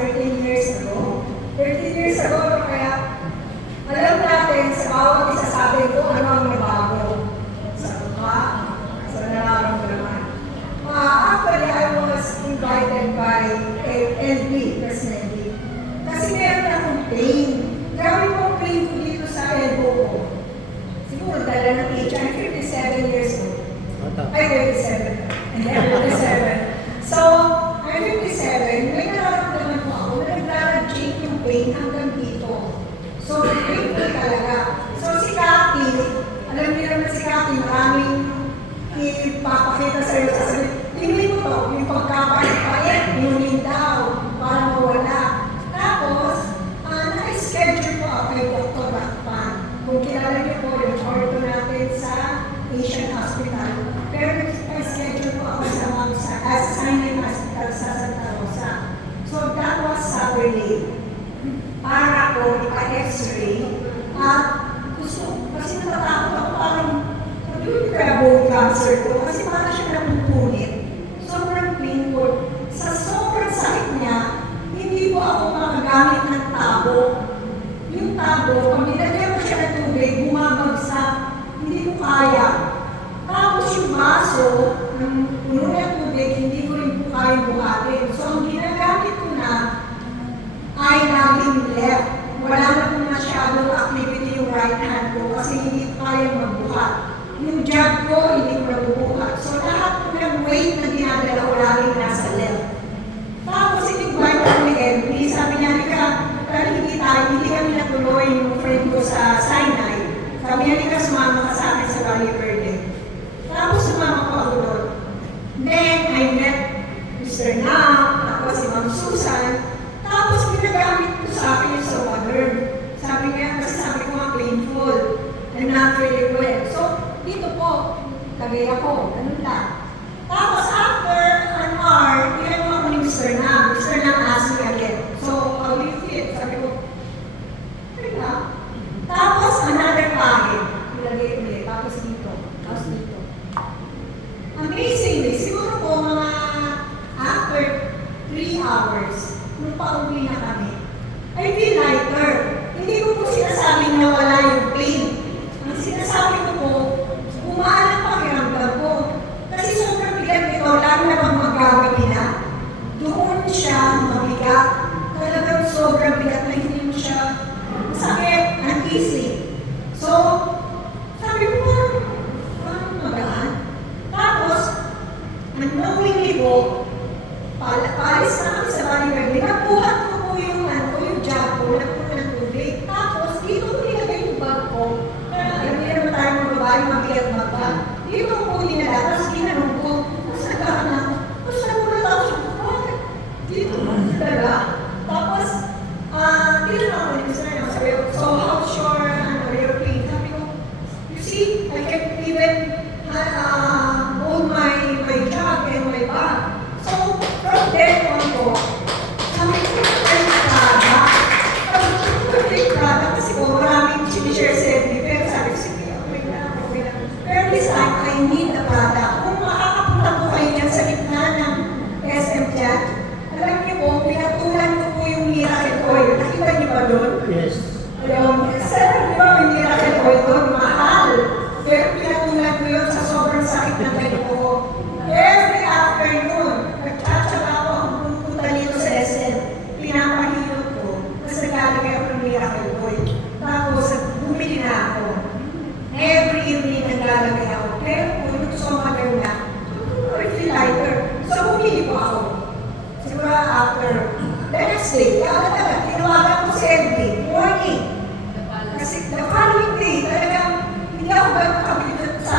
13 years ago. 13 years ago, kaya alam natin sa bawat isasabi ko ano ang nabago. Sa mukha, sa nararamdaman. Actually, I was invited by LB personally. Kasi meron akong pain. Grabe pong pain ko dito sa elbow ko. Siguro dala ng age. I'm 57 years old. Ay, 37. And then 57. So, I'm 57. May nararamdaman ko ako na nagdarajate yung pain hanggang dito. So, painful talaga. So, si Cathy, alam niyo naman si Cathy, maraming ipapakita sa'yo. Sasabihin, tingnan mo to, yung pagkapait, inunin daw, para mawala. Tapos, naka-schedule ko ako kay Dr. Rakpan. Kung kilala niyo po yung orto natin sa Asian Hospital. Pero naka-schedule ko ako sa Sinai Hospital sa Santa Rosa. So, that was Saturday. Para ko ipa-x-ray. At gusto, kasi natatakot ako parang yung bone cancer ko. Kasi parang siya napupunit. Sobrang painful. Sa sobrang sakit niya, hindi po ako makagamit ng tabo. Yung tabo, pag nilagyan ko siya ng tubig, bumabagsak. Hindi ko kaya. Tapos yung baso, ng puno ng tubig, hindi ko rin po kaya buhatin. So, ang ginagamit ko na ay laging left. Wala na po masyadong activity yung right hand ko kasi hindi ko kaya magbuhat. Yung jab ko, hindi ko nabubuhat. So, lahat po ng weight na dinadala ko laging nasa left. Tapos, inig-bite ko ni Emily. Sabi niya, hindi kami natuloy yung friend ko sa Sinai. Sabi niya, Lika, sumama ka sa akin sa Valle Verde. Tapos, sumama ko ako doon. Then, I met Mr. Nam, ako si Ma'am Susan. Tapos, ginagamit ko sa akin yung sa modern. Sabi niya, kasi sabi ko nga painful. I'm not really well. So, dito po, tagay ako. Ganun lang. Tapos, after an hour, tinanong ako ni Mr. Nam. Mr. Nam asked me again. So, how do you feel? Sabi ko, okay lang. Tapos, another pahit. Ilagay ulit. Tapos dito. Tapos dito. Amazingly, siguro po mga after 3 hours, nung pauwi na kami, I feel lighter. Hindi ko po sinasabing na wala yung pain. Ang sinasabi ko po, gumaan ang pakiramdam ko. Kasi sobrang bigat nito, lalo na pag magagabi na. Doon siya mabigat. Talagang sobrang bigat na hindi mo siya masakit and easy. So, sabi ko parang magaan. Tapos, unknowingly po, paalis na kami sa Valle Verde. Nabuhat ko po yung jab ko, napuno ng tubig. Tapos, dito ko nilagay yung bag ko. Alam niyo naman tayo mga babae, mabigat magbag. Dito ko po dinala, tapos ginanong ko. Tapos nagkakan ako. Tapos nagulat ako siya, bakit? Dito ko dinala. Tapos, tinanong ako ni Mr. Nam, sabi ko, so how sure your pain? Sabi ko, you see, I can even hold my jab and my bag. So, from then on po, sabi ko, ay Prada. Sabi ko, ay Prada kasi po maraming sinishare sa FB, pero sabi ko, sige, okay lang. Pero this time, I need the Prada. Kung makakapunta po kayo dyan sa gitna ng SM dyan, alam niyo po, pinatulan ko po yung Miracle Oil. Nakita niyo ba doon? Yes. Sir, di ba may Miracle Oil doon? Mahal. Pero pinatulan ko yun sa sobrang sakit ng ganito ko. Every afternoon, nagtsatsaga ako ang pupunta dito sa SM. Pinapahilot ko. Tapos naglalagay ako ng Miracle Oil. Tapos, bumili na ako. Every evening naglalagay ako. Pero kung yung somater na, I feel lighter. So, bumili po ako. Siguro after the next day, kaya tinawagan ko si LB, morning. Kasi the following day, talagang hindi ako gano'n kabigat sa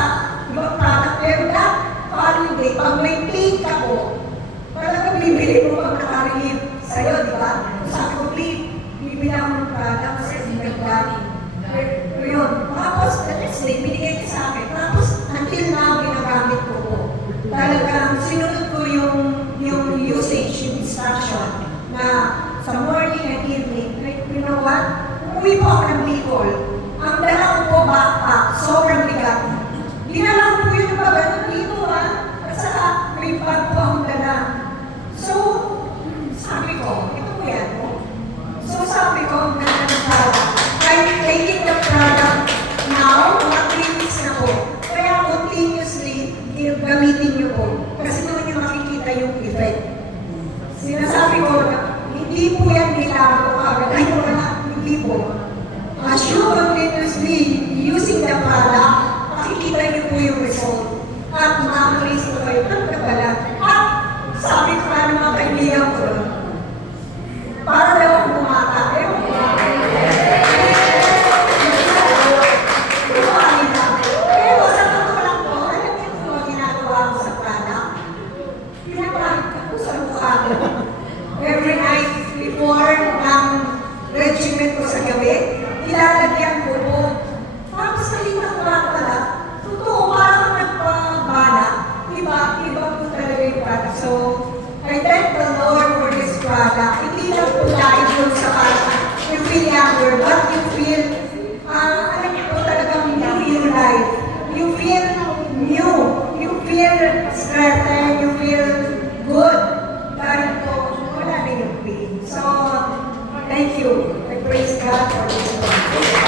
ibang product. Pero that following day, pag may pain ka po, talagang bibili mo pag nakarinig sa'yo, di ba? Sabi ko, please, bibili ako ng product kasi nagdami. Pero yun, tapos the next day, binigay ka sa akin. Tapos, until now, ginagamit ko po. Talagang sinunod ko yung usage, yung instruction na sa morning and evening. Like, you know what? Umuwi po ako ng Bicol. Ang dala ko po backpack, sobrang bigat. Dinala ko po yung baga dito At saka may bag po akong dala. So, sabi ko, ito po yan. Hindi po yan nilago agad. Ay, wala, hindi po. As you continuously using the product, makikita niyo po yung result. At ma-amaze po kayo. Ano na pala? At sabi ko nga ng mga kaibigan ko, para daw akong bumata. Ewan ko. Pero sa totoo lang po, alam niyo po ang ginagawa ko sa product? Pinapahit ako sa mukha ko. Every night before ng regimen ko sa gabi, ilalagyan ko po. Tapos nakita ko nga pala, totoo, parang nagpabana. Iba po talaga yung product. So, I thank the Lord for this product. Hindi lang po dahil yung sa parang you feel younger, but you feel, ano niyo po talagang new in life. You feel new. You feel strengthened. You feel good. Dahil po, wala na yung pain. So, thank you. I praise God for this one.